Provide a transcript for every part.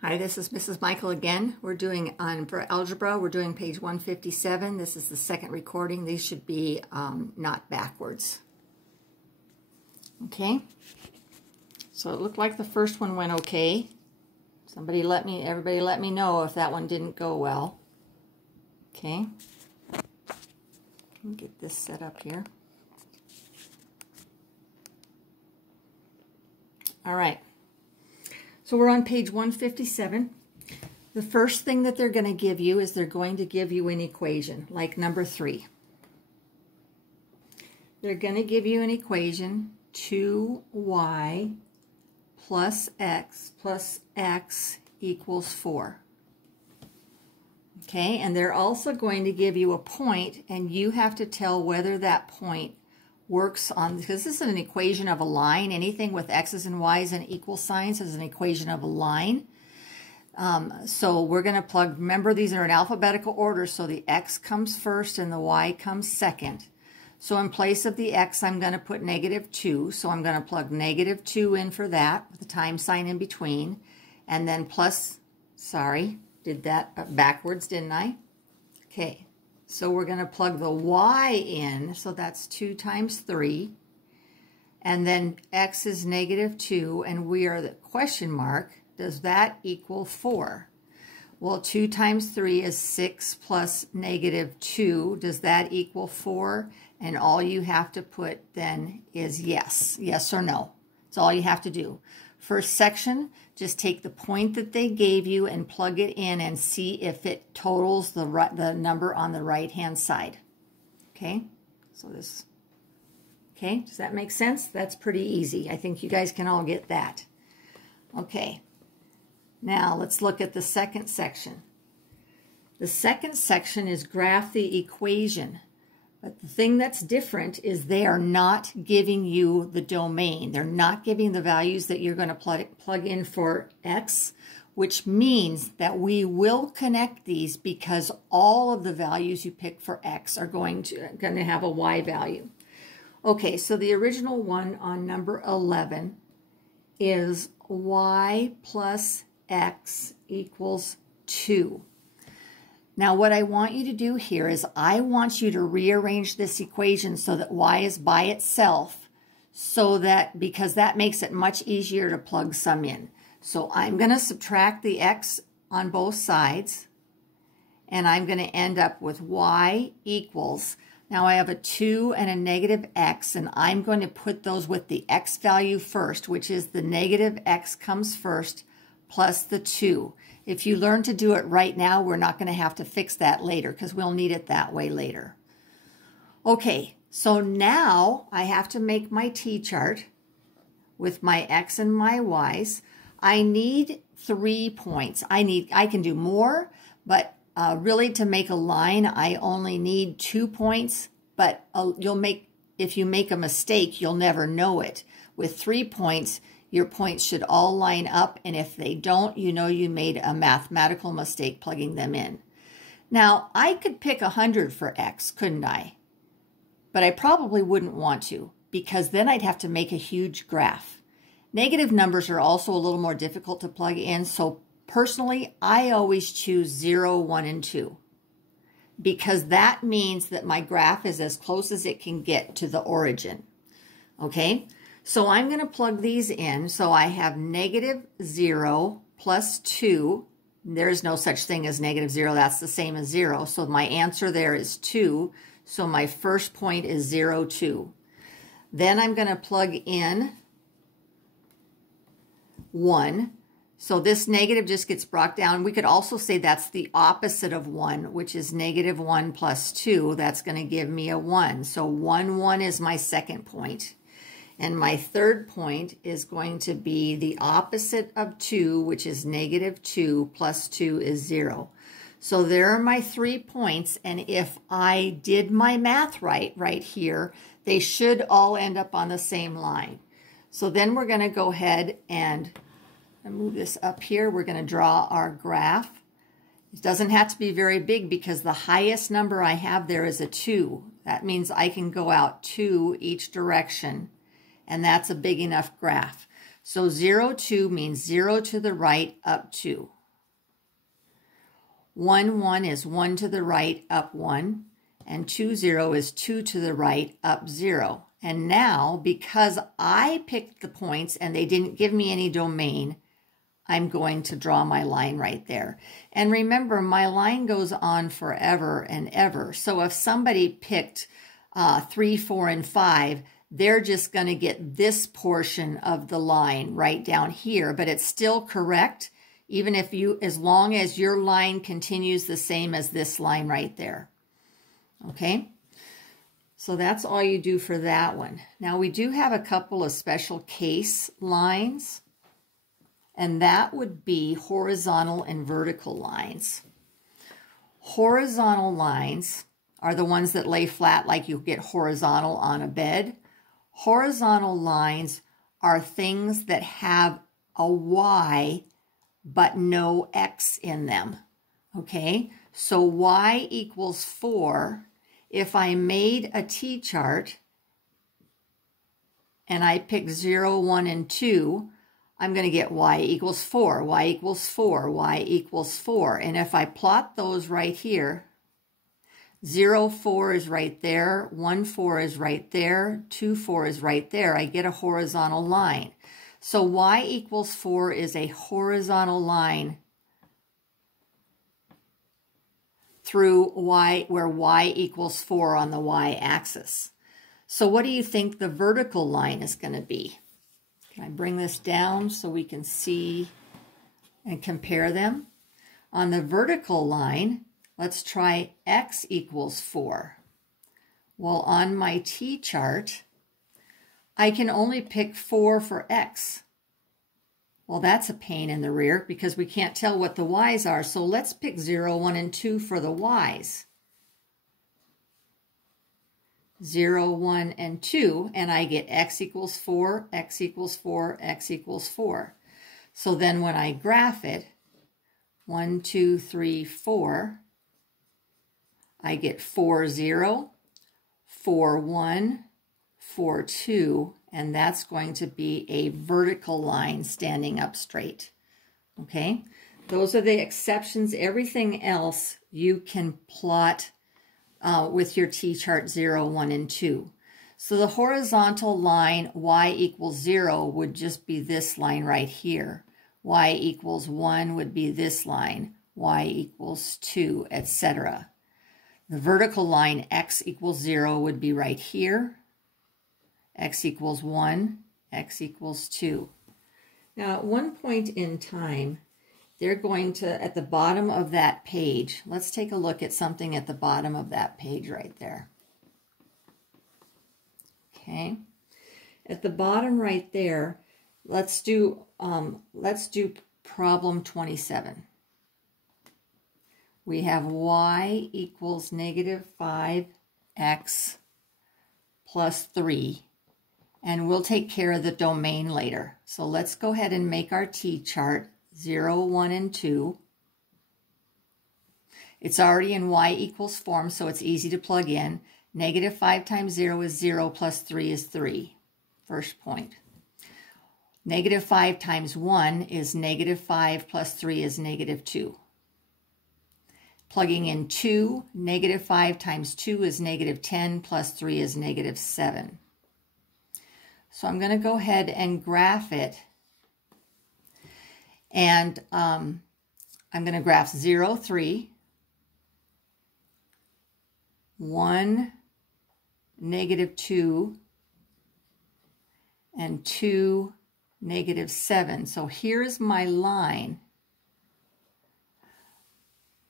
Hi, this is Mrs. Michael again. We're doing for algebra, we're doing page 157. This is the second recording. These should be not backwards. Okay, so it looked like the first one went okay. Everybody let me know if that one didn't go well. Okay, let me get this set up here. All right. So we're on page 157. The first thing that they're going to give you is they're going to give you an equation, like number 3. They're going to give you an equation, 2y plus x equals 4. Okay, and they're also going to give you a point, and you have to tell whether that point works on, because this is an equation of a line. Anything with x's and y's and equal signs is an equation of a line. So we're going to plug, remember these are in alphabetical order, so the x comes first and the y comes second. So in place of the x, I'm going to put -2. So I'm going to plug -2 in for that with a time sign in between. And then plus, sorry, did that backwards, didn't I? Okay. So we're going to plug the y in, so that's 2 times 3, and then x is -2, and we are the question mark, does that equal 4? Well, 2 times 3 is 6 plus -2, does that equal 4? And all you have to put then is yes or no. That's all you have to do. First section, just take the point that they gave you and plug it in and see if it totals the number on the right-hand side. Okay, so this, okay, does that make sense? That's pretty easy. I think you guys can all get that. Okay, now let's look at the second section. The second section is graph the equation. But the thing that's different is they are not giving you the domain. They're not giving the values that you're going to plug in for x, which means that we will connect these because all of the values you pick for x are going to have a y value. Okay, so the original one on number 11 is y plus x equals 2. Now what I want you to do here is I want you to rearrange this equation so that y is by itself, so that, because that makes it much easier to plug some in. So I'm going to subtract the x on both sides, and I'm going to end up with y equals, now I have a 2 and a -x, and I'm going to put those with the x value first, which is the -x comes first plus the 2. If you learn to do it right now, we're not going to have to fix that later because we'll need it that way later. Okay, so now I have to make my t-chart with my x and my y's. I need 3 points. I can do more, but really to make a line, I only need 2 points, but if you make a mistake, you'll never know it. With 3 points, your points should all line up, and if they don't, you know you made a mathematical mistake plugging them in. Now, I could pick 100 for x, couldn't I? But I probably wouldn't want to, because then I'd have to make a huge graph. Negative numbers are also a little more difficult to plug in, so personally, I always choose 0, 1, and 2, because that means that my graph is as close as it can get to the origin. Okay? So I'm going to plug these in. So I have -0 plus 2. There's no such thing as -0. That's the same as 0. So my answer there is 2. So my first point is 0, 2. Then I'm going to plug in 1. So this negative just gets brought down. We could also say that's the opposite of 1, which is -1 plus 2. That's going to give me a 1. So 1, 1 is my second point. And my third point is going to be the opposite of 2, which is -2 plus 2 is 0. So there are my 3 points, and if I did my math right here, they should all end up on the same line. So then we're going to go ahead and move this up here. We're going to draw our graph. It doesn't have to be very big because the highest number I have there is a 2. That means I can go out 2 each direction, and that's a big enough graph. So 0, 2 means 0 to the right, up 2. 1, 1 is 1 to the right, up 1. And 2, 0 is 2 to the right, up 0. And now, because I picked the points and they didn't give me any domain, I'm going to draw my line right there. And remember, my line goes on forever and ever. So if somebody picked 3, 4, and 5, they're just going to get this portion of the line right down here, but it's still correct, even if as long as your line continues the same as this line right there. Okay, so that's all you do for that one. Now we do have a couple of special case lines, and that would be horizontal and vertical lines. Horizontal lines are the ones that lay flat, like you get horizontal on a bed. Horizontal lines are things that have a Y but no X in them. Okay, so Y equals 4. If I made a T-chart and I pick 0, 1, and 2, I'm going to get Y equals 4, Y equals 4, Y equals 4. And if I plot those right here, 0, 4 is right there, 1, 4 is right there, 2, 4 is right there. I get a horizontal line. So Y equals 4 is a horizontal line through Y, where Y equals 4 on the Y-axis. So what do you think the vertical line is going to be? Can I bring this down so we can see and compare them? On the vertical line, let's try X equals 4. Well, on my T-chart, I can only pick 4 for X. Well, that's a pain in the rear because we can't tell what the Y's are. So let's pick 0, 1, and 2 for the Y's. 0, 1, and 2, and I get X equals 4, X equals 4, X equals 4. So then when I graph it, 1, 2, 3, 4, I get 4, 0, 4, 1, 4, 2, and that's going to be a vertical line standing up straight. Okay, those are the exceptions. Everything else you can plot with your T-chart 0, 1, and 2. So the horizontal line Y equals 0 would just be this line right here. Y equals 1 would be this line. Y equals 2, etc. The vertical line X equals 0 would be right here. X equals 1, X equals 2. Now at one point in time, they're going to, at the bottom of that page, let's take a look at something at the bottom of that page right there. Okay, at the bottom right there, let's do problem 27. We have Y equals negative 5x plus 3. And we'll take care of the domain later. So let's go ahead and make our T-chart 0, 1, and 2. It's already in Y equals form, so it's easy to plug in. Negative 5 times 0 is 0, plus 3 is 3. First point. Negative 5 times 1 is negative 5, plus 3 is negative 2. Plugging in 2, negative 5 times 2 is negative 10, plus 3 is negative 7. So I'm going to go ahead and graph it. And I'm going to graph 0, 3, 1, negative 2, and 2, negative 7. So here's my line.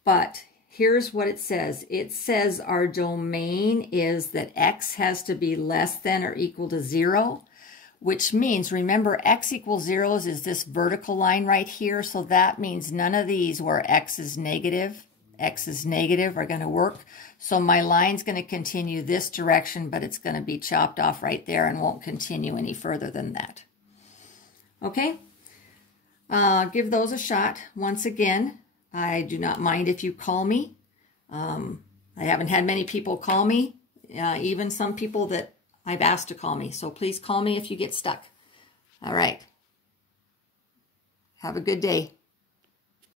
But here's what it says. It says our domain is that X has to be less than or equal to 0. Which means, remember, X equals 0 is this vertical line right here. So that means none of these where X is negative are going to work. So my line's going to continue this direction, but it's going to be chopped off right there and won't continue any further than that. Okay? Give those a shot. Once again, I do not mind if you call me. I haven't had many people call me, even some people that I've asked to call me. So please call me if you get stuck. All right. Have a good day.